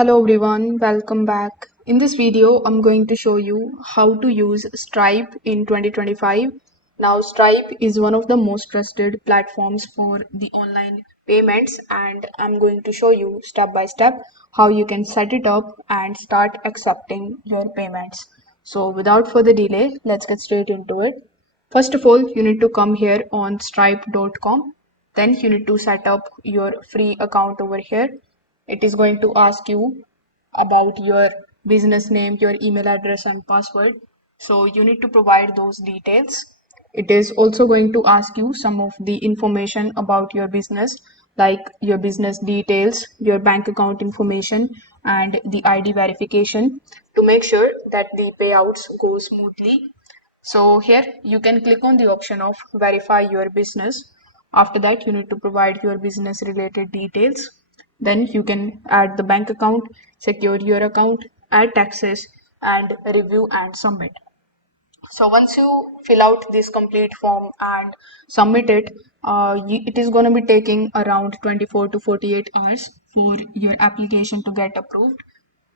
Hello everyone, welcome back. In this video, I'm going to show you how to use Stripe in 2025. Now, Stripe is one of the most trusted platforms for the online payments, and I'm going to show you step by step how you can set it up and start accepting your payments. So, without further delay, let's get straight into it. First of all, you need to come here on stripe.com. Then you need to set up your free account over here. It is going to ask you about your business name, your email address, and password. So you need to provide those details. It is also going to ask you some of the information about your business, like your business details, your bank account information, and the ID verification to make sure that the payouts go smoothly. So here you can click on the option of verify your business. After that, you need to provide your business related details. Then you can add the bank account, secure your account, add taxes, and review and submit. So once you fill out this complete form and submit it, it is going to be taking around 24 to 48 hours for your application to get approved.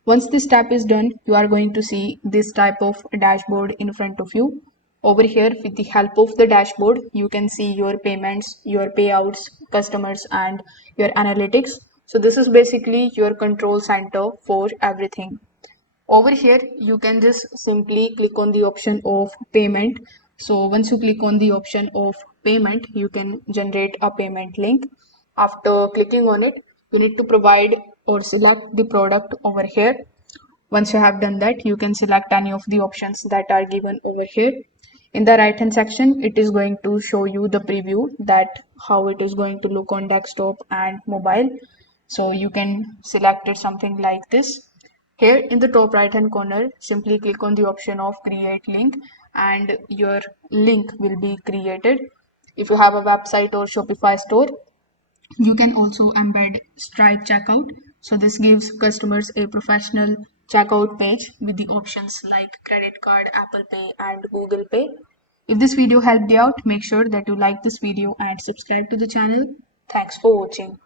Once this step is done, you are going to see this type of dashboard in front of you. Over here, with the help of the dashboard, you can see your payments, your payouts, customers, and your analytics. So this is basically your control center for everything. Over here, you can just simply click on the option of payment. So once you click on the option of payment, you can generate a payment link. After clicking on it, you need to provide or select the product over here. Once you have done that, you can select any of the options that are given over here. In the right hand section, it is going to show you the preview that how it is going to look on desktop and mobile. So you can select it something like this. Here in the top right hand corner, simply click on the option of create link and your link will be created. If you have a website or Shopify store, you can also embed Stripe checkout. So this gives customers a professional checkout page with the options like credit card, Apple Pay, and Google Pay. If this video helped you out, make sure that you like this video and subscribe to the channel. Thanks for watching.